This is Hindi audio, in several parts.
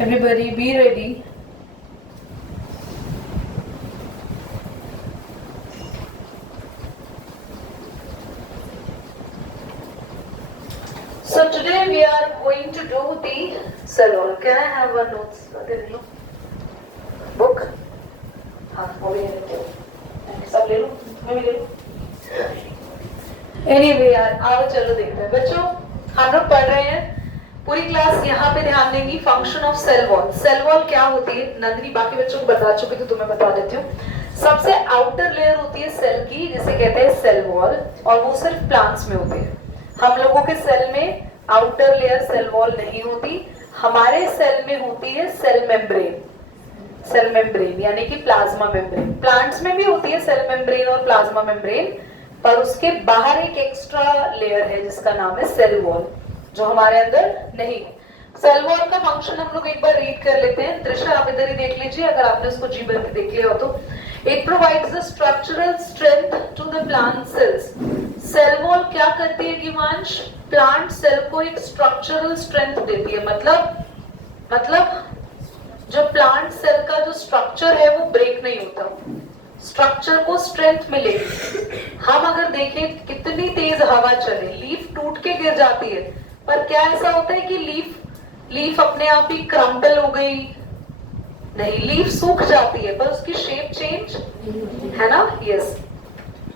Everybody be ready. So today we are going to do the cell wall. Can I have one notes? Book? हाँ वो भी ले लो. सब ले लो. मैं भी ले लो. Anyway यार आओ चलो देखते हैं. बच्चों हम लोग पढ़ रहे हैं. पूरी क्लास यहाँ पे ध्यान देंगी. Function of cell wall. Cell wall क्या होती है? नंदिनी बाकी बच्चों को बता चुकी तो तुम्हें बता देती हूँ. सबसे आउटर लेयर होती है सेल की, जिसे कहते हैं सेल वॉल, और वो सिर्फ प्लांट्स में होती है. हम लोगों के सेल में आउटर लेयर सेल वॉल नहीं होती. हमारे सेल में होती है सेल मेम्ब्रेन. सेल मेम्ब्रेन यानी कि प्लाज्मा मेम्ब्रेन. प्लांट्स में भी होती है सेल मेम्ब्रेन और प्लाज्मा मेम्ब्रेन, पर उसके बाहर एक एक्स्ट्रा लेयर है जिसका नाम है सेल वॉल, जो हमारे अंदर नहीं. सेल वॉल का फंक्शन हम लोग एक बार रीड कर लेते हैं. दृश्य आप इधर ही देख लीजिए अगर आपने उसको जी भर के देख लिया हो तो. It provides the structural strength to the plant cells. Cell wall क्या करती है गिवांश? प्लांट सेल को एक स्ट्रक्चरल स्ट्रेंथ देती है. मतलब जो प्लांट सेल का जो स्ट्रक्चर है वो ब्रेक नहीं होता, स्ट्रक्चर को स्ट्रेंथ मिलेगी. हम अगर देखें कितनी तेज हवा चले, लीफ टूट के गिर जाती है, पर क्या ऐसा होता है कि लीफ अपने आप ही क्रम्बल हो गई? नहीं, लीफ सूख जाती है पर उसकी शेप चेंज है ना. यस,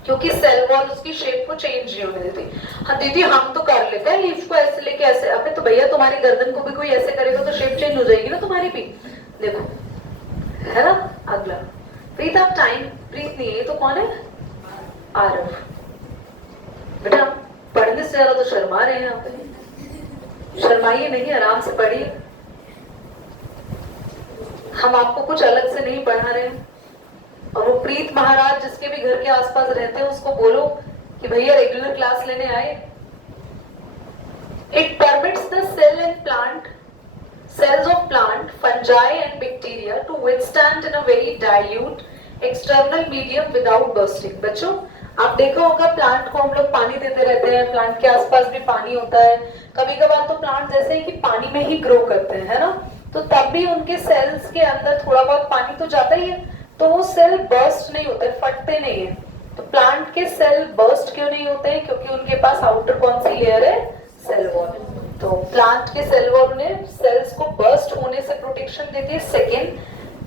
क्योंकि सेल वॉल उसकी शेप को चेंज नहीं होने देती. हाँ दीदी हम तो कर लेते हैं लीफ को ऐसे लेके ऐसे. अबे तो भैया तुम्हारी गर्दन को भी कोई ऐसे करेगा तो शेप चेंज हो जाएगी ना तुम्हारी भी. देखो है ना. अगला प्रीत, आप टाइम प्रीत नहीं है तो कौन है? आरव. बेटा पढ़ने से ज्यादा तो शर्मा रहे हैं यहाँ पे. शर्माइए नहीं, आराम से पढ़िए. हम आपको कुछ अलग से नहीं पढ़ा रहे हैं. और वो प्रीत महाराज जिसके भी घर के आसपास रहते हैं उसको बोलो कि भैया रेगुलर क्लास लेने आए. It permits the cell and plant cells of plant, fungi and bacteria to withstand in a very dilute external medium without bursting. बच्चों आप देखा होगा प्लांट को हम लोग पानी देते रहते हैं, प्लांट के आसपास भी पानी होता है. कभी कभार तो प्लांट जैसे है कि पानी में ही ग्रो करते हैं, है ना. तो तब भी उनके सेल्स के अंदर थोड़ा बहुत पानी तो जाता ही है, तो वो सेल बर्स्ट नहीं होते, फटते नहीं है. तो प्लांट के सेल बर्स्ट क्यों नहीं होते हैं? क्योंकि उनके पास आउटर कौन सी लेयर है? Cell wall. तो प्लांट के सेल वॉल ने सेल्स को बर्स्ट होने से प्रोटेक्शन देती है. सेकेंड.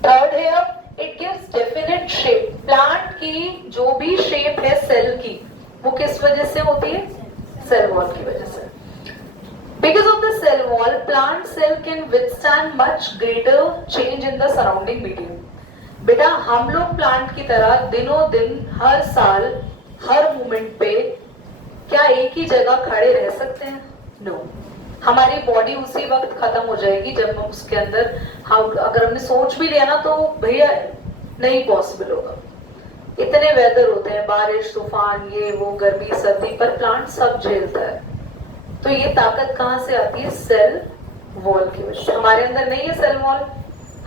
थर्ड है अब it gives definite shape. Plant की जो भी शेप है सेल की, वो किस वजह से होती है? सेल वॉल की वजह से. Because of the cell wall plant cell can withstand much greater change in the surrounding medium. बेटा हम लोग प्लांट की तरह दिनों दिन, हर साल, हर मोमेंट पे क्या एक ही जगह खड़े रह सकते हैं? नो. हमारी बॉडी उसी वक्त खत्म हो जाएगी जब हम उसके अंदर, अगर हमने सोच भी लिया ना तो भैया नहीं पॉसिबल होगा. इतने वेदर होते हैं, बारिश, तूफान, ये वो, गर्मी, सर्दी, पर प्लांट सब झेलता है. तो ये ताकत कहाँ से आती है? सेल वॉल की वजह से. हमारे अंदर नहीं है सेल वॉल,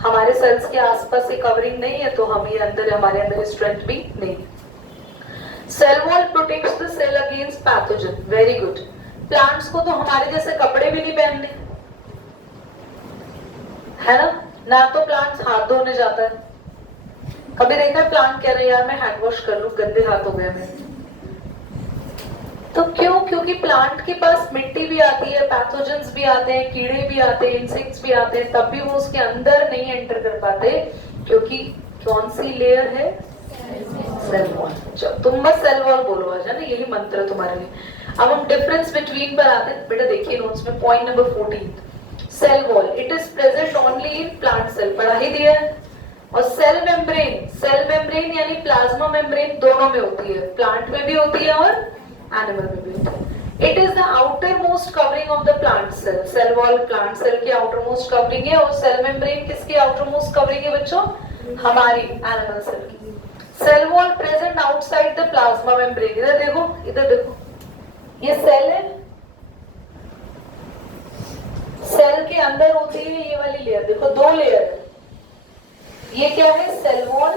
हमारे सेल्स के आसपास ये कवरिंग नहीं है, तो हम ये अंदर, हमारे अंदर स्ट्रेंथ भी नहीं. Cell wall protects the cell against pathogen. Very good. Plants को तो हमारे जैसे कपड़े भी नहीं पहनने, है ना तो प्लांट्स हाथ धोने जाता है. कभी देखा है प्लांट कह रहे यार मैं हैंड वॉश कर लूं, गंदे हाथ हो गए मेरे. तो क्यों? क्योंकि प्लांट के पास मिट्टी भी आती है, पैथोजेंस भी आते हैं, कीड़े भी आते हैं, इंसेक्ट्स भी आते हैं, तब भी वो उसके अंदर नहीं एंटर कर पाते, क्योंकि कौन सी लेयर है? Cell wall. तुम बस सेल वॉल बोलो आज, है ना, यही मंत्र है तुम्हारे लिए. अब हम डिफरेंस बिटवीन पर आते हैं. बेटा देखिए नोट्स में point number 14. Cell wall it is present only in plant cell. पढ़ा ही दिया है. और सेल मेम्ब्रेन यानी प्लाज्मा मेम्ब्रेन दोनों में होती है, प्लांट में भी होती है और एनिमल में भी होती है. It is the outer most covering of the plant cell. Cell wall plant cell की आउटर मोस्ट कवरिंग है, और सेल मेम्ब्रेन किसकी आउटर मोस्ट कवरिंग है बच्चों? हमारी एनिमल सेल की. Cell wall present outside the plasma membrane. इधर देखो, इधर देखो, ये सेल है, सेल के अंदर होती है ये वाली लेयर. देखो दो लेयर है. ये क्या है? Cell wall.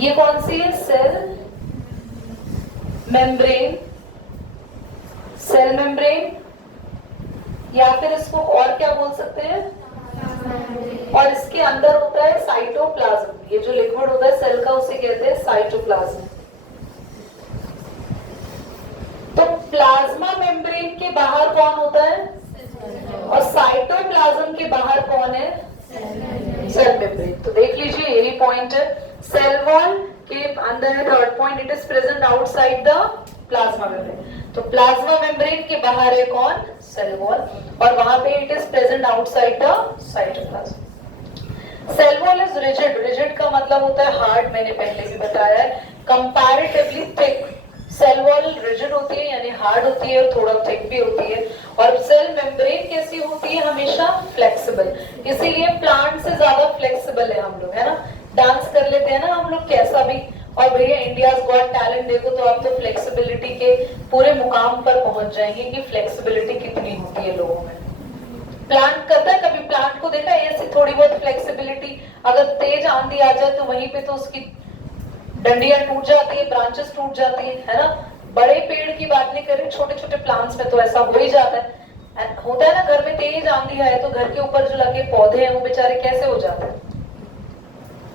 ये कौन सी है? Cell membrane. सेल मेम्ब्रेन या फिर इसको और क्या बोल सकते हैं, और इसके अंदर होता है साइटोप्लाज्म। ये जो लिक्विड होता है सेल का उसे कहते हैं साइटोप्लाज्म। तो प्लाज्मा मेम्ब्रेन के बाहर कौन होता है, और साइटोप्लाज्म के बाहर कौन है, सेल मेम्ब्रेन। तो देख लीजिए यही पॉइंट है, सेल वॉल के अंदर है third point, it is present outside the plasma membrane. तो प्लाज्मा मेम्ब्रेन के बाहर है कौन, सेल वॉल, और वहां पे it is present outside the cytoplasm. Cell wall is rigid, rigid का मतलब होता है हार्ड, मैंने पहले भी बताया है, comparatively thick. Cell wall rigid होती है यानी हार्ड होती है और थोड़ा थिक भी होती है, और सेल मेम्ब्रेन कैसी होती है, हमेशा फ्लेक्सिबल। इसीलिए प्लांट से ज्यादा फ्लेक्सिबल है हम लोग, है ना। डांस कर लेते हैं ना हम लोग कैसा भी, और भैया इंडियाज गॉट टैलेंट देखो तो आप तो फ्लेक्सिबिलिटी के पूरे मुकाम पर पहुंच जाएंगे कि फ्लेक्सिबिलिटी कितनी होती है लोगों में। प्लांट करता है, कभी प्लांट को देखा है ऐसी थोड़ी बहुत फ्लेक्सिबिलिटी, अगर तेज आंधी आ जाए तो वहीं पे तो उसकी डंडियां टूट जाती है, ब्रांचेस टूट जाती है ना। बड़े पेड़ की बात नहीं कर रही, छोटे छोटे प्लांट्स में तो ऐसा हो ही जाता है। होता है ना, घर में तेज आंधी आए तो घर के ऊपर जो लगे पौधे हैं वो बेचारे कैसे हो जाते हैं,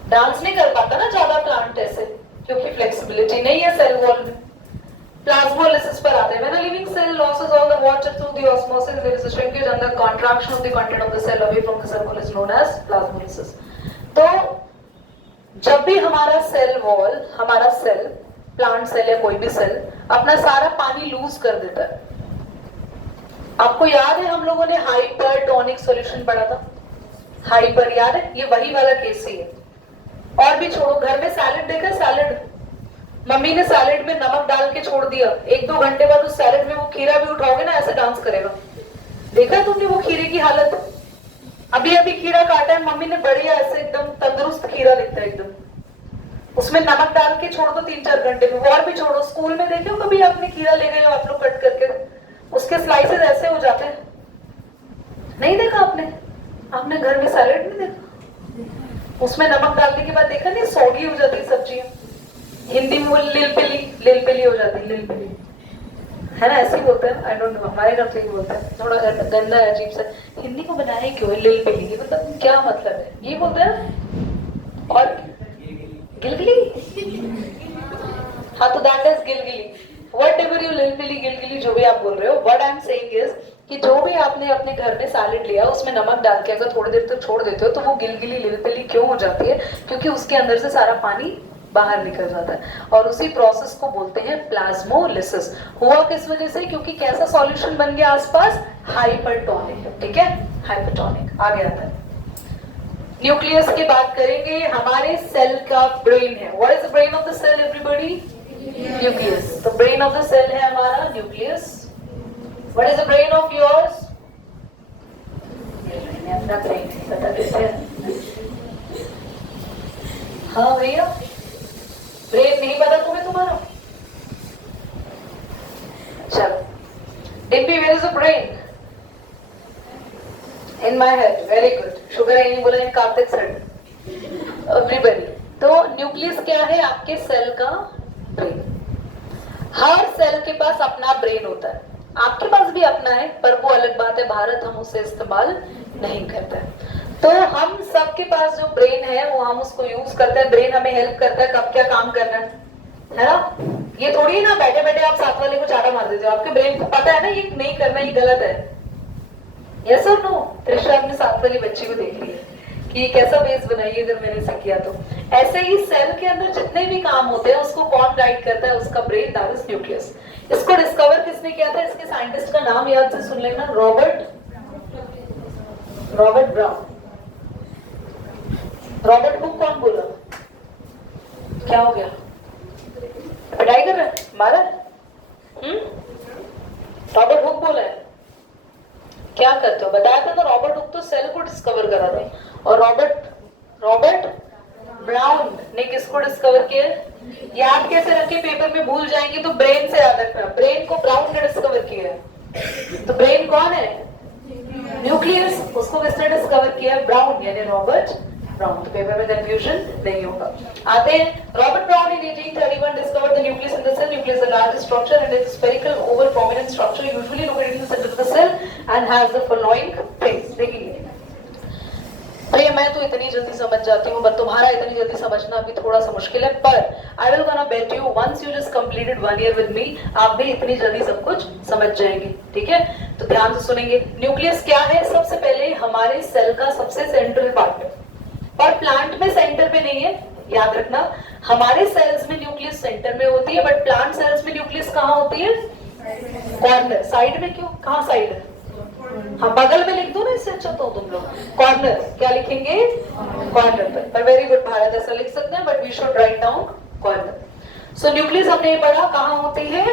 डांस नहीं कर पाता ना ज्यादा प्लांट ऐसे, क्योंकि फ्लेक्सिबिलिटी नहीं है सेल वॉल में। प्लाज्मोलिसिस पर आते हैं, when a living cell loses all the water through the osmosis, there is a shrinkage and the contraction of the content of the cell away from the cell wall is known as plasmolysis. तो जब भी हमारा सेल वॉल, हमारा सेल, प्लांट सेल या कोई भी सेल अपना सारा पानी लूज कर देता है। आपको याद है हम लोगों ने हाइपरटोनिक सॉल्यूशन पढ़ा था, हाइपर याद है, ये वही वाला केस ही है। और भी छोड़ो, घर में सैलेड देखा, सैलेड मम्मी ने सैलेड में नमक डाल के छोड़ दिया, 1-2 घंटे बाद उस सैलेड में वो खीरा भी उठाओगे ना ऐसे डांस करेगा। देखा तुमने वो खीरे की हालत, अभी अभी खीरा काटा है मम्मी ने, बढ़िया ऐसे एकदम तंदुरुस्त खीरा दिखता है एकदम, उसमें नमक डाल के छोड़ दो 3-4 घंटे में। और भी छोड़ो, स्कूल में देखे हो कभी आपने खीरा ले गए हो आप लोग कट करके, उसके स्लाइसेस ऐसे हो जाते हैं, नहीं देखा आपने? आपने घर में सैलेड नहीं देखा? उसमें नमक डालने के बाद देखा नहीं, सौगी हो जाती सब्जियां, हिंदी में वो लिलपिली हो जाती, लिलपिली है ना, ऐसे ही बोलते हैं। आई डोंट नो, हमारे घर तो ही बोलते हैं, थोड़ा गंदा है अजीब सा। हिंदी को बनाया क्यों है लिलपिली, मतलब क्या मतलब है ये बोलते हैं। और गिलगिली, हाँ तो दैट इज गिलगिली, वट एवर यू लिलपिली गिलगिली जो भी आप बोल रहे हो, what I am saying is कि जो भी आपने अपने घर में सैलेड लिया उसमें नमक डाल के अगर थोड़ी देर तक छोड़ देते हो तो वो गिलगिली लिलपिली क्यों हो जाती है, क्योंकि उसके अंदर से सारा पानी बाहर निकल जाता है, और उसी प्रोसेस को बोलते हैं प्लाज्मोलिसिस। हुआ किस वजह से, क्योंकि कैसा सॉल्यूशन बन गया आसपास, हाइपरटोनिक, ठीक है, हाइपरटोनिक आगे आता है। न्यूक्लियस की बात करेंगे, हमारे सेल का ब्रेन है। What is the brain of the cell everybody? Nucleus. तो ब्रेन ऑफ द सेल है हमारा nucleus. What is the brain of yours? अपना ब्रेन बता देते हैं। हाँ भैया, ब्रेन नहीं पता तुम्हें तुम्हारा? चलो, Dimpy where is the brain? In my head, very good. Sugar है नहीं बोला, इन कार्तिक सेड, एवरीबॉडी। तो न्यूक्लियस क्या है? आपके सेल का ब्रेन। हर सेल के पास अपना ब्रेन होता है, आपके पास भी अपना है, पर वो अलग बात है, भारत हम उसे इस्तेमाल नहीं करते हैं। तो हम सबके पास जो ब्रेन है वो हम उसको यूज करते हैं, ब्रेन हमें हेल्प करता है कब क्या काम करना है ना। ये थोड़ी ना बैठे बैठे आप साथ वाले को चाटा मार देते हो, आपके ब्रेन को पता है ना ये नहीं करना, ये गलत है। यस और नो? त्रिशा अपने साथ वाली बच्ची को देख लिया कि कैसा बेस बनाइए अगर मैंने ऐसा किया तो। ऐसे ही सेल के अंदर जितने भी काम होते हैं उसको कौन गाइड करता है? उसका ब्रेन, दैट इज न्यूक्लियस। इसको डिस्कवर किसने किया था? इसके साइंटिस्ट का नाम याद से सुन लेना, रॉबर्ट ब्राउन। रॉबर्ट हुक कौन बोला? क्या हो गया? पिटाई कर रहा है, मारा? रॉबर्ट हुक बोला है। क्या करते हो? बताया था ना, रॉबर्ट हुक तो सेल को डिस्कवर करा था, और रॉबर्ट ब्राउन ने किसको डिस्कवर किया? याद कैसे रखे, पेपर में भूल जाएंगे तो ब्रेन से याद रखना। ब्रेन को ब्राउन ने डिस्कवर किया है, तो ब्रेन कौन है? न्यूक्लियस। उसको किसने डिस्कवर किया? ब्राउन, यानी रॉबर्ट राउंड। पेपर में कंफ्यूजन नहीं होगा। आते हैं, Robert Brown in 1831 discovered the nucleus in the cell. Nucleus is the largest structure and is spherical oval prominent structure usually located in the centre of the cell and has the following things. देखिए अरे मैं तो इतनी जल्दी समझ जाती हूँ, बट तुम्हारा इतनी जल्दी समझना अभी थोड़ा सा मुश्किल है, पर I will gonna bet you once you just completed 1 year with me, आप भी इतनी जल्दी सब कुछ समझ जाएंगे। ठीक है, तो ध्यान से सुनेंगे। न्यूक्लियस क्या है? सबसे पहले हमारे सेल का सबसे सेंट्रल पार्ट है, पर प्लांट में सेंटर पे नहीं है, याद रखना। हमारे सेल्स में न्यूक्लियस सेंटर में होती है, बट प्लांट सेल्स में न्यूक्लियस कहाँ होती है? कॉर्नर। साइड में क्यों? कहाँ साइड है? हाँ, बगल में लिख दो ना, इससे अच्छा तो तुम लोग कॉर्नर। क्या लिखेंगे? कॉर्नर पर वेरी गुड भारत, ऐसा लिख सकते हैं, but we should write down corner. So nucleus हमने ये पढ़ा कहाँ होती है?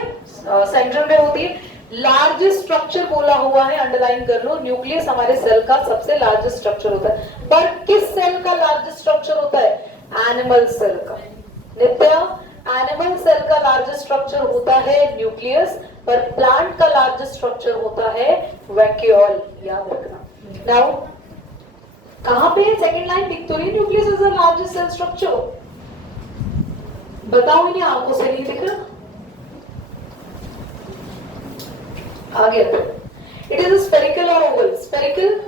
सेंट्रल में होती है। लार्जेस्ट स्ट्रक्चर बोला हुआ है, अंडरलाइन कर लो। न्यूक्लियस हमारे सेल का सबसे लार्जेस्ट स्ट्रक्चर होता है, पर किस सेल का लार्जेस्ट स्ट्रक्चर होता है? एनिमल सेल का। नित्या, एनिमल सेल का लार्जेस्ट स्ट्रक्चर होता है न्यूक्लियस, पर प्लांट का लार्जेस्ट स्ट्रक्चर होता है वैक्यूल। याद रखना। नाउ कहां पे है? सेकंड लाइन दिख तो रही, nucleus is the largest cell structure. बताओ, इन्हें आंखों से नहीं दिख रहा? आगे इट इज स्फेरिकल और ओवल। स्फेरिकल,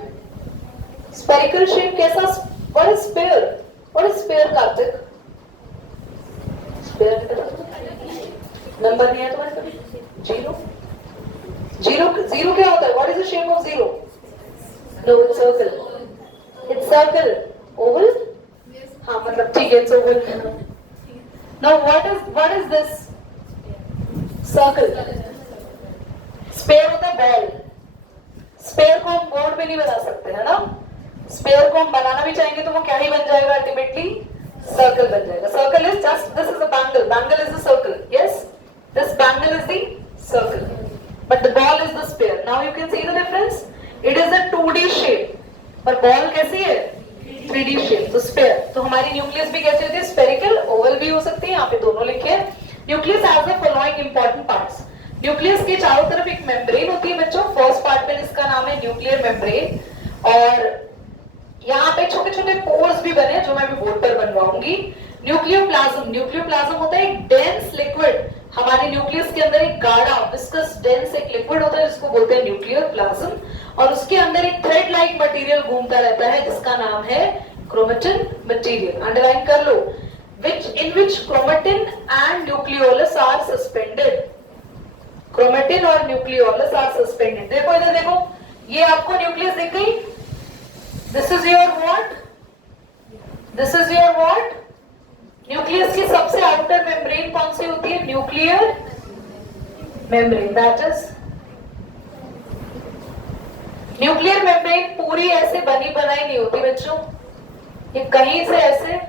स्फेरिकल शेप कैसा? What is sphere? What is sphere Kartik? Sphere number नहीं है तुम्हारे पास? जीरो। जीरो, जीरो क्या होता है? What is the shape of zero? No, it's circle. It's circle. Oval? हाँ, मतलब ठीक है, it's oval. Now what is this? Circle. Sphere होता है बॉल। स्फीयर को हम बोर्ड पे नहीं बना सकते, है ना? स्फीयर को हम बनाना भी चाहेंगे तो वो क्या ही बन जाएगा? अल्टीमेटली सर्कल बन जाएगा। Circle is just, this is a bangle. Bangle is the circle. Yes, this bangle is the circle, but the ball is the sphere. Now you can see the difference. It is a 2D shape, पर ball कैसी है? 3D shape. तो sphere, तो हमारी न्यूक्लियस भी कैसी होती है? स्फेरिकल, ओवल भी हो सकती है, यहाँ पे दोनों लिखे हैं। Nucleus has the following important parts. Nucleus के चारों तरफ एक मेम्ब्रेन होती है बच्चों। फर्स्ट पार्ट में जिसका नाम है न्यूक्लियर मेम्ब्रेन, और यहाँ पे छोटे छोटे पोर्स भी बने जो मैं भी बोर्ड पर बनवाऊंगी। न्यूक्लियोप्लाज्म, न्यूक्लियोप्लाज्म होता है एक डेंस लिक्विड। हमारे न्यूक्लियस के अंदर एक गाढ़ा विस्कस डेंस एक लिक्विड होता है जिसको बोलते हैं न्यूक्लियोप्लाज्म, और उसके अंदर एक थ्रेड लाइक मटेरियल घूमता रहता है जिसका नाम है क्रोमेटिन मटेरियल। अंडरलाइन कर लो। in which chromatin and nucleolus are suspended. Chromatin और nucleolus are suspended. देखो इधर देखो, ये आपको न्यूक्लियस दिख गई? This is your what? This is your what? Nucleus की सबसे आउटर मेम्ब्रेन कौन सी होती है? Nuclear membrane. That is nuclear membrane पूरी ऐसे बनी बनाई नहीं होती बच्चों, ये कहीं से ऐसे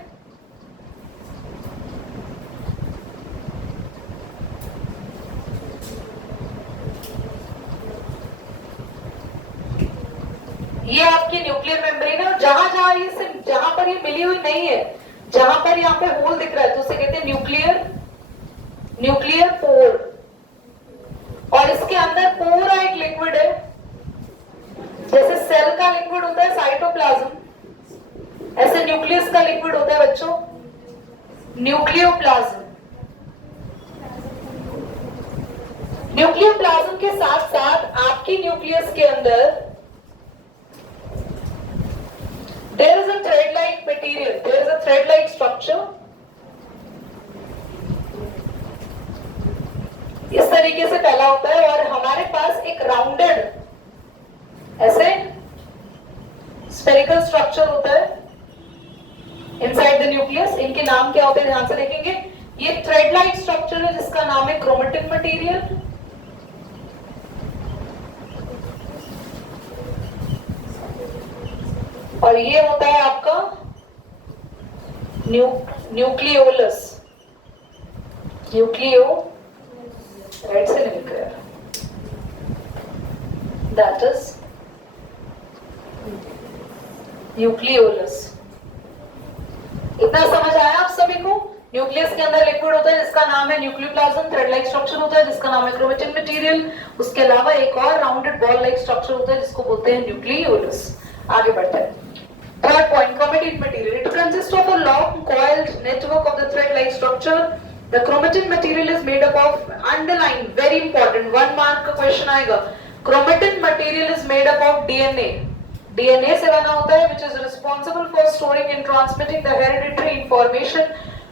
ये आपकी न्यूक्लियर मेम्ब्रेन है, और जहां जहां ये सिर्फ जहां पर ये मिली हुई नहीं है, जहां पर यहाँ पे होल दिख रहा है तो उसे कहते हैं न्यूक्लियर पोर। और इसके अंदर पूरा एक लिक्विड है, जैसे सेल का लिक्विड होता है साइटोप्लाज्म, ऐसे न्यूक्लियस का लिक्विड होता है बच्चों न्यूक्लियोप्लाज्म। न्यूक्लियोप्लाज्म के साथ साथ आपकी न्यूक्लियस के अंदर there is a thread-like material, there is a thread-like structure. इस तरीके से फैला होता है, और हमारे पास एक राउंडेड ऐसे स्फेरिकल स्ट्रक्चर होता है इनसाइड द न्यूक्लियस। इनके नाम क्या होते हैं ध्यान से देखेंगे। ये थ्रेड-लाइक स्ट्रक्चर है जिसका नाम है क्रोमेटिन मटेरियल, और ये होता है आपका न्यूक्लियोलस। न्यूक्लियो राइट से नहीं कर, दैट इज न्यूक्लियोलस। इतना समझ आया आप सभी को? न्यूक्लियस के अंदर लिक्विड होता है जिसका नाम है न्यूक्लियोप्लाज्म, थ्रेड लाइक स्ट्रक्चर होता है जिसका नाम है क्रोमेटिन मटेरियल, उसके अलावा एक और राउंडेड बॉल लाइक स्ट्रक्चर होता है जिसको बोलते हैं न्यूक्लियोलस। आगे बढ़ते हैं। Third point, chromatin material. It consists of a long coiled network of the thread-like structure. The chromatin material is made up of, underline, very important, 1 mark का question आएगा. Chromatin material is made up of DNA. DNA से बना होता है, which is responsible for storing and transmitting the hereditary information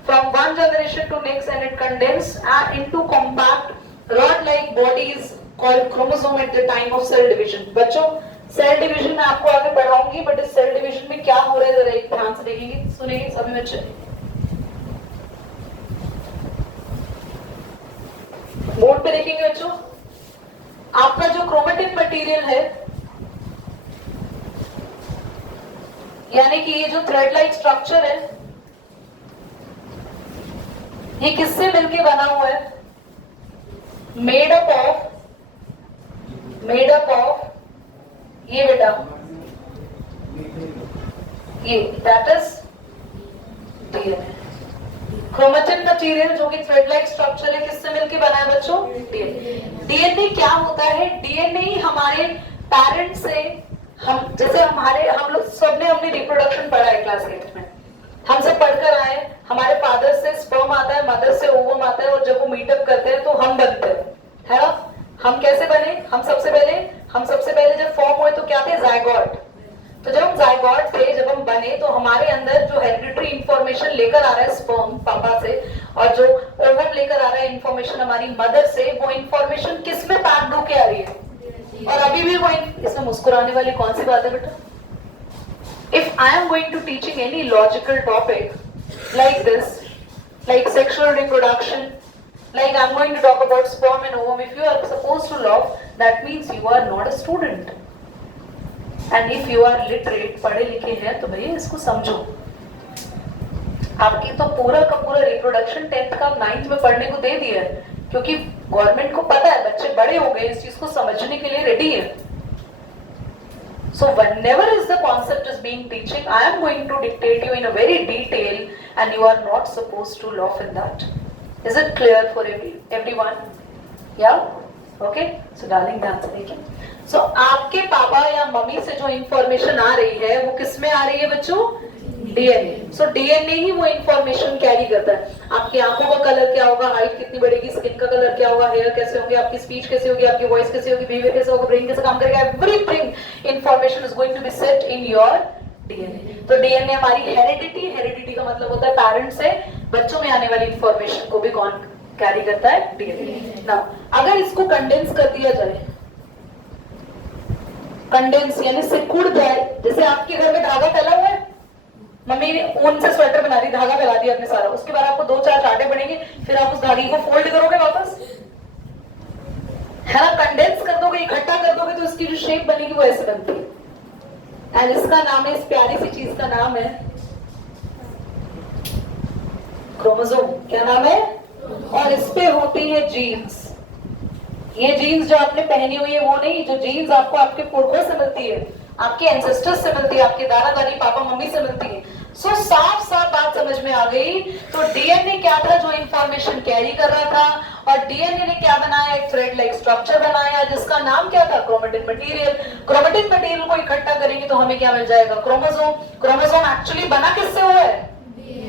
from one generation to next, and it condenses into compact rod-like bodies called chromosome at the time of cell division. बच्चों, सेल डिवीजन में आपको आगे पढ़ाऊंगी, बट इस सेल डिवीजन में क्या हो रहा है जरा एक ध्यान से देखेंगे, सुनेंगे सभी बच्चे. बोर्ड पे देखेंगे बच्चों. आपका जो क्रोमेटिन मटेरियल है, यानी कि ये जो थ्रेड लाइक स्ट्रक्चर है, ये किससे मिलके बना हुआ है? मेड अप ऑफ ये बेटा, ये that is DNA. Chromatin material जो कि थ्रेड लाइक स्ट्रक्चर है, किससे मिलके बना है बच्चों? डीएनए. डीएनए क्या होता है? डीएनए हमारे पेरेंट से, हम जैसे हम लोग सबने अपनी रिप्रोडक्शन पढ़ा है क्लास 8 में, हम सब पढ़कर आए. हमारे फादर से स्पर्म आता है, मदर से ओवम आता है, और जब वो मीटअप करते हैं तो हम बनते हैं, है ना? हम कैसे बने? हम सबसे पहले जब फॉर्म हुए तो क्या थे? जायगोट. तो जब हम जायगोट थे, जब हम बने, तो हमारे अंदर जो हेरिडिटरी इंफॉर्मेशन लेकर आ रहा है स्पर्म पापा से, और जो ओवम लेकर आ रहा है इंफॉर्मेशन हमारी मदर से, वो इंफॉर्मेशन किस में पैक्ड होके आ रही है? और अभी भी वो, इसमें मुस्कुराने वाली कौन सी बात है बेटा? If I am going to teaching any logical topic like this, like sexual reproduction, like I'm going to talk about sperm and ovum, if you are supposed to laugh, that means you are not a student. And if you are literate, पढ़े लिखे हैं, तो भैया इसको समझो. आपकी तो पूरा का पूरा रिप्रोडक्शन 10th का 9th में पढ़ने को दे दिया है, क्योंकि गवर्नमेंट को पता है बच्चे बड़े हो गए, इस चीज को समझने के लिए रेडी है. So whenever is the concept is being teaching, I am going to dictate you in a very detail, and you are not supposed to laugh in that. Is it clear for everyone? Yeah? Okay? So darling, ध्यान से देखिए. So आपके पापा या मम्मी से जो इंफॉर्मेशन आ रही है, वो किस में आ रही है बच्चों? डीएनए. सो डीएनए ही वो इंफॉर्मेशन कैरी करता है. आपकी आंखों का कलर क्या होगा, हाइट कितनी बढ़ेगी, स्किन का कलर क्या होगा, हेयर कैसे होंगे, आपकी स्पीच कैसे होगी, आपकी वॉइस कैसे होगी, बिहेवियर कैसे होगा, ब्रेन कैसे काम करेगा, everything information is going to be set in your DNA. तो डीएनए हमारी हेरिडिटी का मतलब होता है पेरेंट्स से बच्चों में आने वाली इंफॉर्मेशन को भी कौन कैरी करता है? डीएनए. नाउ अगर इसको कंडेंस कर दिया जाए, कंडेंस यानी सिकुड़ जाए, जैसे आपके घर में धागा फैला हुआ है, मम्मी ने ऊन से स्वेटर बना दी, धागा फैला दिया अपने सारा, उसके बाद आपको 2-4 चाटे बनेंगे, फिर आप उस धागे को फोल्ड करोगे वापस, है ना? कंडेंस कर दोगे, इकट्ठा कर दोगे, तो इसकी जो शेप बनेगी वो ऐसे बनती है. एंड इसका नाम है, इस प्यारी सी चीज का नाम है क्रोमोसोम. क्या नाम है? और इस पे होती है जीन्स. ये जीन्स जो आपने पहनी हुई है वो नहीं, जो जीन्स आपको आपके पुरखों से मिलती है, आपके एंसेस्टर्स से मिलती है, आपके दादा दादी पापा मम्मी से मिलती है. सो साफ साफ बात समझ में आ गई. तो डीएनए क्या था? जो इंफॉर्मेशन कैरी कर रहा था. और डीएनए ने क्या बनाया? एक थ्रेड लाइक स्ट्रक्चर बनाया, जिसका नाम क्या था? Chromatin material. क्रोमेटिन मटेरियल को इकट्ठा करेंगे तो हमें क्या मिल जाएगा? क्रोमोसोम. क्रोमोसोम एक्चुअली बना किससे हुआ है?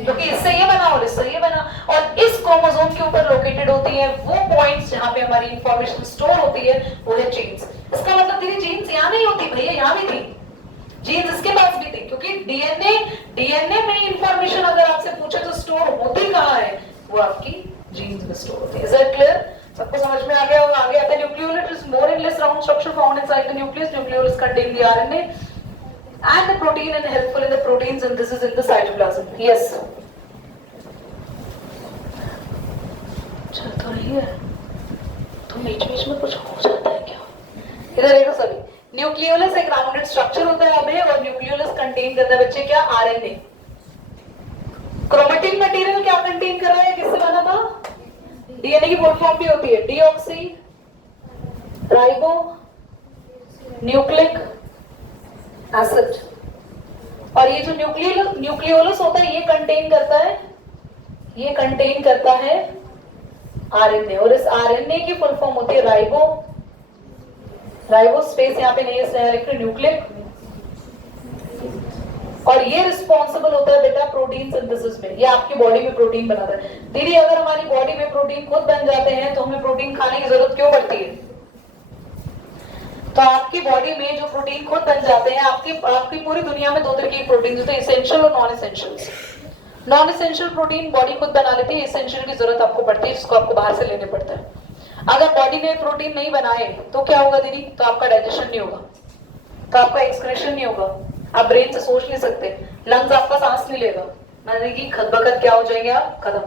क्योंकि इससे ये बना और इससे ये बना, और इस क्रोमोसोम के ऊपर लोकेटेड होती है वो पॉइंट्स जहां पे हमारी इंफॉर्मेशन स्टोर होती है, वो है जीन्स. इसका मतलब तेरी जीन्स यहाँ नहीं होती भैया, यहाँ भी थी जीन्स, इसके पास भी थी, क्योंकि डीएनए में इंफॉर्मेशन अगर आपसे पूछे तो स्टोर होती कहाँ है? वो आपकी जीन्स में स्टोर होती है. Is that clear? सबको समझ में आ गया होगा? आगे आता है nucleolus is more and less round structure found inside the nucleus. Nucleolus contain the RNA and the protein and helpful in the proteins, and this is in the cytoplasm. Yes. चल तो रही है, तो बीच में कुछ हो जाता है क्या? इधर देखो सभी. न्यूक्लियोलस एक राउंडेड स्ट्रक्चर होता है अबे, और न्यूक्लियोलस कंटेन करता है बच्चे क्या? आरएनए. क्रोमेटिन मटेरियल क्या कंटेन कर रहा है? किससे बना था? डीएनए की फुल फॉर्म भी होती है डीऑक्सी राइबो न्यूक्लिक एसिड. और ये जो न्यूक्लियोलस होता है, ये कंटेन करता है आरएनए. और इस आरएनए की फुल फॉर्म होती है राइबो स्पेस यहाँ पे नहीं है, न्यूक्लिक और ये रिस्पॉन्सिबल होता है बेटा प्रोटीन सिंथेसिस में, ये आपकी बॉडी में प्रोटीन बनाता है। दीदी अगर हमारी बॉडी में प्रोटीन खुद बन जाते हैं तो हमें प्रोटीन खाने की जरूरत क्यों पड़ती है? तो आपकी बॉडी में जो प्रोटीन खुद बन जाते हैं, आपकी पूरी दुनिया में दो तरह की प्रोटीन होते हैं, एसेंशियल और non essential. Non essential protein body खुद बना लेती है, एसेंशियल की जरूरत आपको पड़ती है, जिसको आपको बाहर से लेने पड़ता है। अगर बॉडी ने प्रोटीन नहीं बनाए तो क्या होगा दीदी? तो आपका डाइजेशन नहीं होगा, तो आपका एक्सक्रीशन नहीं होगा, आप ब्रेन से सोच नहीं सकते, लंग्स आपका सांस नहीं लेगा, मतलब कि खदबखद क्या हो जाएंगे आप, खत्म।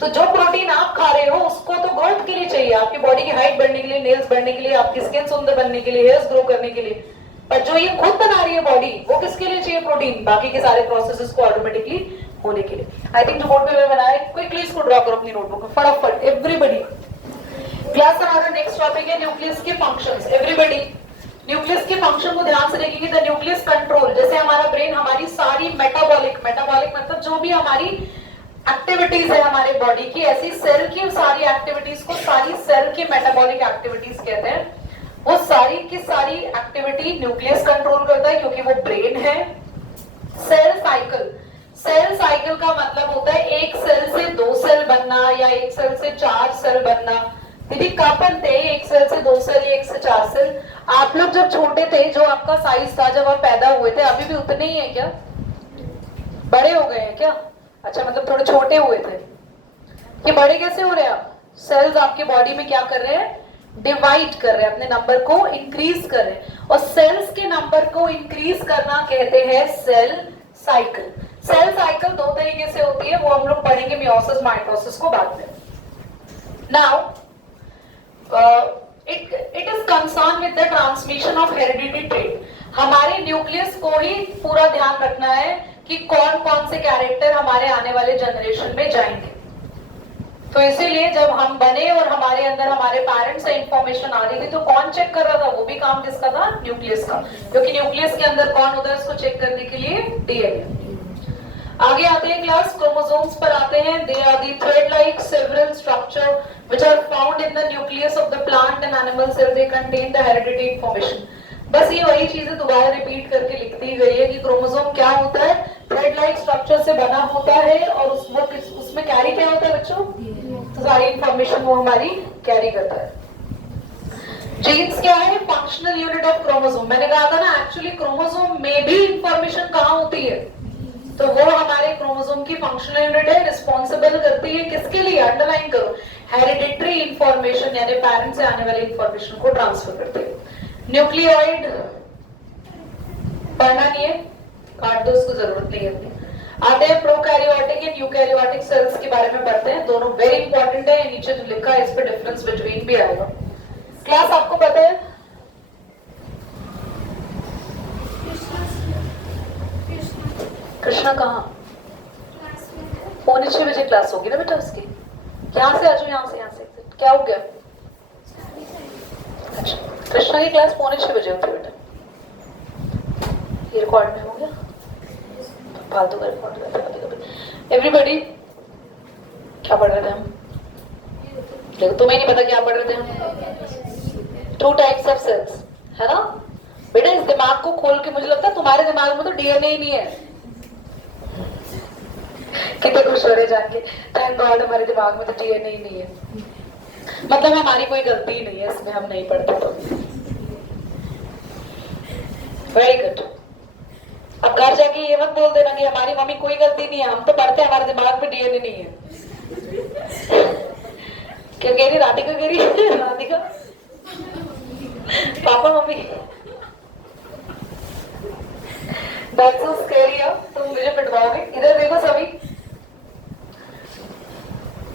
तो जो प्रोटीन आप खा रहे हो उसको तो ग्रोथ के लिए चाहिए, आपकी बॉडी की हाइट बढ़ने के लिए, नेल्स बढ़ने के लिए, आपकी स्किन सुंदर बनने के लिए, हेयर्स ग्रो करने के लिए। पर जो ये खुद बना रही है बॉडी, वो किसके लिए चाहिए प्रोटीन? बाकी के सारे प्रोसेसेस को ऑटोमेटिकली होने के लिए। आई थिंक जो बोर्ड पे बनाया, क्विकली इसको ड्रॉ करो अपनी नोटबुक में फटाफट एवरीबॉडी। क्लास हमारा नेक्स्ट टॉपिक है न्यूक्लियस के फंक्शंस। एवरीबॉडी न्यूक्लियस के फंक्शन को ध्यान से देखेंगे। द न्यूक्लियस कंट्रोल, जैसे हमारा ब्रेन हमारी सारी मेटाबॉलिक मतलब जो भी हमारी एक्टिविटीज है हमारे बॉडी की, ऐसी सेल की सारी एक्टिविटीज को सारी सेल की मेटाबॉलिक एक्टिविटीज कहते हैं। वो सारी की सारी एक्टिविटी न्यूक्लियस कंट्रोल करता है क्योंकि वो ब्रेन है। सेल साइकिल, सेल साइकिल का मतलब होता है एक सेल से 2 सेल बनना या एक सेल से 4 सेल बनना। दीदी कब बनते हैं एक सेल से 2 सेल या 1 से 4 सेल? आप लोग जब छोटे थे, जो आपका साइज था जब आप पैदा हुए थे, अभी भी उतने ही है क्या? बड़े हो गए हैं क्या? अच्छा, मतलब थोड़े छोटे हुए थे। ये बड़े कैसे हो रहे हैं आप? सेल्स आपके बॉडी में क्या कर रहे हैं? डिवाइड कर रहे हैं, अपने नंबर को इंक्रीज कर रहे हैं। और सेल्स के नंबर को इंक्रीज करना कहते हैं सेल साइकिल। सेल साइकिल 2 तरीके से होती है, वो हम लोग पढ़ेंगे मियोसिस माइटोसिस को बाद में। Now it is concerned with the transmission of hereditary trait। हमारे न्यूक्लियस को ही पूरा ध्यान रखना है कि कौन कौन से कैरेक्टर हमारे आने वाले जनरेशन में जाएंगे। तो इसीलिए जब हम बने और हमारे अंदर हमारे पेरेंट्स से इंफॉर्मेशन आ रही थी, तो कौन चेक कर रहा था? वो भी काम किसका था? न्यूक्लियस का। क्योंकि न्यूक्लियस के अंदर कौन होता है उसको चेक करने के लिए? डीएनए। आगे आते हैं क्लास, क्रोमोसोम्स पर आते हैं। They are the thread like several structure which are found in the nucleus of the plant and animal cell. They contain the hereditary information. बस ये वही चीजें दोबारा रिपीट करके लिख दी गई है कि क्रोमोसोम क्या होता है? थ्रेड लाइक स्ट्रक्चर से बना होता है और उसमें कैरी क्या होता है बच्चों? तो सारी इंफॉर्मेशन वो हमारी कैरी करता है। जीन्स क्या है? Functional unit of chromosome. मैंने कहा था ना, एक्चुअली क्रोमोसोम में भी इंफॉर्मेशन कहाँ होती है? तो वो हमारे क्रोमोसोम की फंक्शनल यूनिट है, रिस्पॉन्सिबल करती है किसके लिए? अंडरलाइन करो, हेरिडिटरी इंफॉर्मेशन, यानी पेरेंट्स से आने वाली इंफॉर्मेशन को ट्रांसफर करते हैं। न्यूक्लियोइड पढ़ना नहीं है, काट दो, उसको जरूरत नहीं है। आते हैं प्रोकैरियोटिक एंड यूकैरियोटिक सेल्स के बारे में पढ़ते हैं। दोनों वेरी इंपॉर्टेंट है, नीचे जो लिखा है इस पे डिफरेंस बिटवीन भी आएगा। क्लास आपको पता है? कृष्णा कहाँ? 5:45 बजे क्लास होगी ना बेटा उसकी। यहाँ से आ जाओ, यहाँ से क्या हो गया? अच्छा, कृष्णा की क्लास 5:45 बजे होती है बेटा। ये रिकॉर्ड में हो गया, फालतू का रिकॉर्ड करते कभी। एवरीबॉडी क्या पढ़ रहे थे हम? देखो तुम्हें नहीं पता क्या पढ़ रहे थे हम। 2 टाइप्स ऑफ सेल्स, है ना बेटा? इस दिमाग को खोल के, मुझे लगता है तुम्हारे दिमाग में तो डीएनए ही नहीं है। कितने खुश हो रहे जान के, थैंक गॉड हमारे दिमाग में तो डीएनए ही नहीं है। मतलब हमारी कोई गलती ही नहीं है इसमें, हम नहीं पढ़ते तो। Very good. अब घर जाके ये मत बोल देना कि हमारी मम्मी कोई गलती नहीं है, हम तो पढ़ते हैं, हमारे दिमाग में डीएनए नहीं है। क्या कह रही राधिका? कह रही Radhika papa mummy That's so scary, तुम मुझे पिटवाओगे। इधर देखो सभी,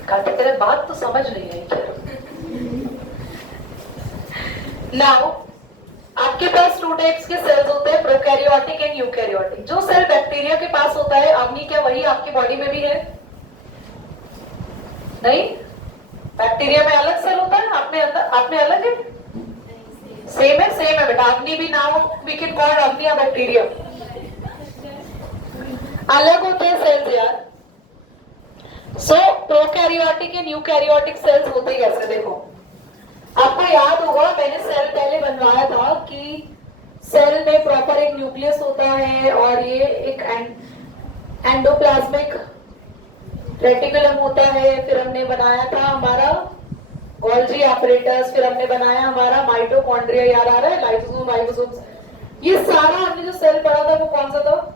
कहते तेरे बात तो समझ नहीं आई। नाउ आपके पास 2 टाइप्स के सेल्स होते हैं, प्रोकैरियोटिक एंड यूकैरियोटिक। जो सेल बैक्टीरिया के पास होता है, अग्नि, क्या वही आपकी बॉडी में भी है? नहीं, बैक्टीरिया में अलग सेल होता है, आप में अलग है? सेम है बेटा। अग्नि भी, नाउ वी कैन कॉल अग्नि या बैक्टीरिया। अलग होते हैं सेल्स यार। सो प्रोकैरियोटिक एंड यूकैरियोटिक सेल्स होते कैसे? देखो, आपको याद होगा मैंने सेल पहले बनवाया था कि सेल में प्रॉपर एक न्यूक्लियस होता है और ये एक एंडोप्लाज्मिक रेटिकुलम होता है। फिर हमने बनाया था हमारा गोल्जी एपरेटस, फिर हमने बनाया हमारा माइटोकॉन्ड्रिया, याद आ रहा है, लाइसोसोम राइबोसोम। ये सारा हमने जो सेल पढ़ा था वो कौन सा था?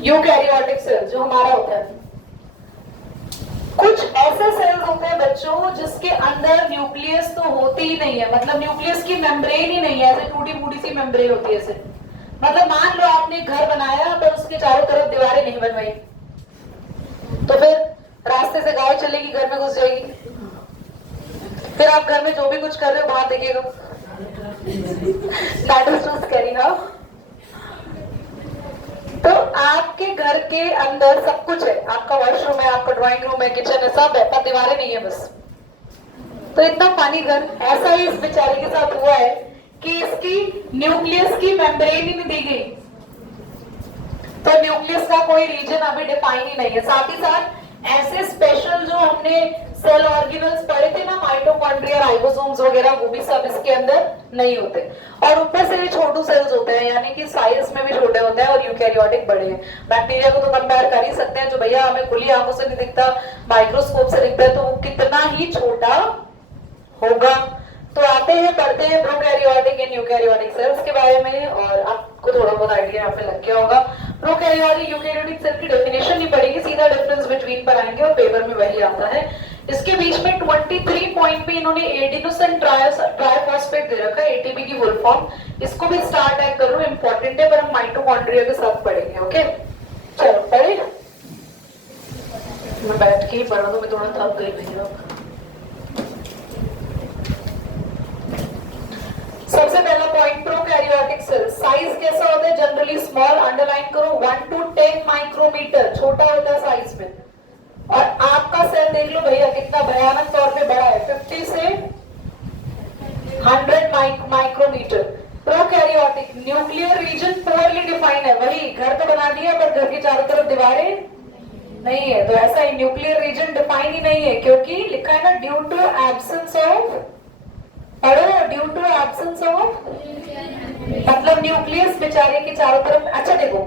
यूकैरियोटिक सेल जो हमारा होता है। कुछ ऐसे सेल्स होते हैं बच्चों जिसके अंदर न्यूक्लियस तो होती ही नहीं है, मतलब न्यूक्लियस की मेम्ब्रेन ही नहीं है, ऐसे टूटी फूटी सी मेम्ब्रेन होती है ऐसे। मतलब मान लो आपने घर बनाया पर उसके चारों तरफ दीवारें नहीं बनवाई, तो फिर रास्ते से गाय चलेगी, घर में घुस जाएगी, फिर आप घर में जो भी कुछ कर रहे हो बाहर देखिएगा। That is too scary, हाँ? तो आपके घर के अंदर सब कुछ है, आपका वॉशरूम है, आपका ड्राइंग रूम है, किचन है, सब है, पर दीवारें नहीं है बस। तो इतना पानी घर, ऐसा ही इस बेचारे के साथ हुआ है कि इसकी न्यूक्लियस की मेम्ब्रेन ही नहीं दी गई, तो न्यूक्लियस का कोई रीजन अभी डिफाइन ही नहीं है। साथ ही साथ ऐसे स्पेशल जो हमने सेल ऑर्गेनल्स पढ़े थे ना, माइटोकॉन्ड्रिया, राइबोसोम्स वगैरह, वो भी सब इसके अंदर नहीं होते। और ऊपर से ये छोटू सेल्स होते हैं, यानी कि साइज में भी छोटे होते हैं, और यूकैरियोटिक बड़े हैं। बैक्टीरिया को तो कंपेयर कर ही सकते हैं, जो भैया हमें खुली आंखों से नहीं दिखता, माइक्रोस्कोप से दिखता है, तो वो कितना ही छोटा होगा। तो आते हैं, पढ़ते हैं प्रोकैरियोटिक एंड यूकैरियोटिक सेल्स के बारे में, और आपको थोड़ा बहुत आइडिया यहाँ पे लग गया होगा। प्रोकैरियोटिक यूकैरियोटिक सेल की डेफिनेशन नहीं पढ़ेंगे, सीधा डिफरेंस बिटवीन पर आएंगे, और पेपर में वही आता है। इसके बीच में 23 पॉइंट पे इन्होंने एडिनोसिन ट्राइफॉस्फेट दे रखा है, एटीपी की फुल फॉर्म। इसको भी स्टार टैग कर लो, इंपॉर्टेंट है, पर हम माइटोकॉन्ड्रिया के साथ पढ़ेंगे। ओके, चलो पढ़े। मैं बैठ के ही पढ़ा तो मैं थोड़ा थक गई भैया। सबसे पहला पॉइंट, प्रोकैरियोटिक सेल साइज कैसा होता है? जनरली स्मॉल, अंडरलाइन करो, 1 to 10 माइक्रोमीटर, छोटा होता है साइज में। और आपका सेल देख लो भैया कितना भयानक तौर पे बड़ा है, 50 से 100 micrometre. Prokaryotic nuclear region poorly defined है, वही घर तो बना दिया पर घर के चारों तरफ दीवारें नहीं है, तो ऐसा ही न्यूक्लियर रीजन डिफाइन ही नहीं है, क्योंकि लिखा है ना ड्यू टू एब्सेंस ऑफ, पढ़ो, ड्यू टू एब्सेंस ऑफ, मतलब न्यूक्लियस बेचारे के चारों तरफ। अच्छा देखो,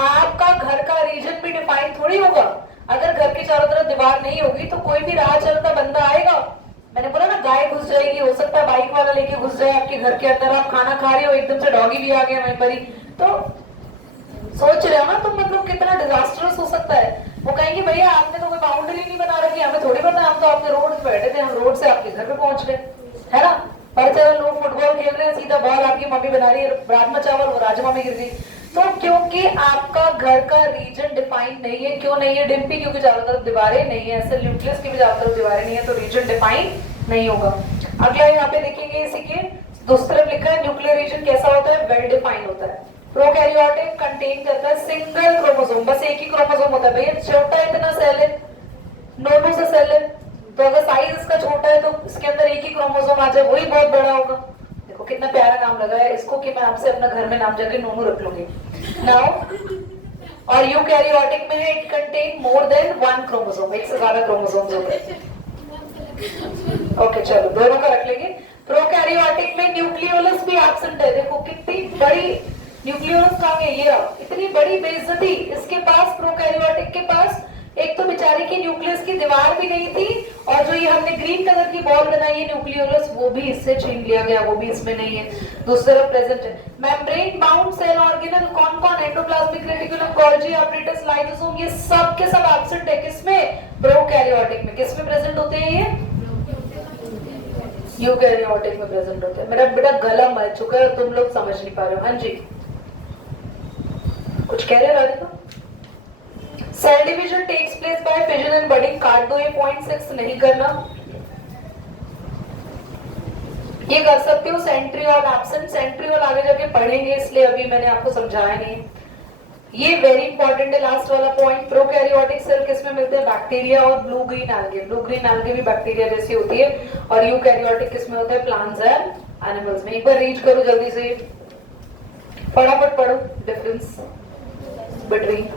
आपका घर का रीजन भी डिफाइन थोड़ी होगा। अगर घर के चारों तरफ दीवार नहीं होगी तो कोई भी राह चलता बंदा आएगा, मैंने बोला ना गाय घुस जाएगी, हो सकता है बाइक वाला लेके घुस जाए आपके घर के अंदर, आप खाना खा रहे हो एकदम से डॉगी भी आ गया वहीं पर ही, तो सोच रहे हो ना तुम, मतलब कितना डिजास्टरस हो सकता है। वो कहेंगे भैया आपने तो कोई बाउंड्री नहीं बना रखी, हमें थोड़ी पता, हम तो अपने रोड पे बैठे थे, हम रोड से आपके घर पे पहुंच गए, है ना। पर चलो लोग फुटबॉल खेल रहे हैं, सीधा बॉल आपकी मम्मी बना रही है राजमा चावल, वो राजमा में गिर गई। तो क्योंकि आपका घर का रीजन डिफाइन नहीं है, क्यों नहीं है डिम्पी? क्योंकि चारों तरफ दीवारें नहीं है, ऐसे न्यूक्लियस की भी चारों तरफ दीवारें नहीं है, तो रीजन डिफाइन नहीं होगा। अगला यहाँ पे देखेंगे, इसी के दूसरी तरफ लिखा है न्यूक्लियर रीजन कैसा होता है? वेल डिफाइंड होता है। प्रोकैरियोटिक कंटेन करता है सिंगल क्रोमोसोम, बस एक ही क्रोमोसोम होता है भैया, छोटा इतना सेल है, नोनों से सेल है, तो अगर साइज इसका छोटा है तो इसके अंदर एक ही क्रोमोसोम आ जाए, वही बहुत बड़ा होगा। देखो कितना प्यारा नाम लगा है इसको, कि मैं आपसे अपना घर में नाम जाके नोनू रख लूंगी नाउ। और यूकैरियोटिक में है it contain more than 1 chromosome, एक से ज्यादा क्रोमोसोम्स होते हैं। ओके चलो दोनों का रख लेंगे। प्रोकैरियोटिक में न्यूक्लियोलस भी एब्सेंट है, देखो कितनी बड़ी न्यूक्लियोलस कहाँ है, ये इतनी बड़ी बेइज्जती इसके पास, प्रोकैरियोटिक के पास। एक तो बेचारे की न्यूक्लियस की दीवार भी नहीं थी, और जो ये हमने ग्रीन कलर की बॉल बनाई है न्यूक्लियोलस, वो भी इससे छीन लिया गया, वो भी इसमें नहीं है, दूसरी तरफ प्रेजेंट है। मेम्ब्रेन बाउंड सेल ऑर्गेनल कौन कौन? Endoplasmic reticulum, Golgi apparatus, lysosome, ये सब के सब एब्सेंट है। किसमें? प्रोकैरियोटिक में। किसमें प्रेजेंट होते हैं ये? यूकैरियोटिक में प्रेजेंट होते हैं। मेरा बेटा गला मर चुका है, तुम लोग समझ नहीं पा रहे हो। हाँ जी कुछ कह रहे Radhika? Cell division takes place by fission and budding, काट दो ये 0.6, नहीं करना। ये कर सकते हो सेंट्रियोल एब्सेंट, सेंट्रियोल आगे जाके पढ़ेंगे इसलिए अभी मैंने आपको समझाया नहीं। ये वेरी इंपॉर्टेंट है लास्ट वाला पॉइंट। प्रोकैरियोटिक सेल किसमें मिलते हैं? बैक्टीरिया और blue green algae. Blue green algae भी बैक्टीरिया जैसी होती है। और यूकैरियोटिक किसमें होते हैं? प्लांट्स एंड एनिमल्स में। एक बार रीड करो जल्दी से, फटाफट पढ़ो डिफरेंस बिटवीन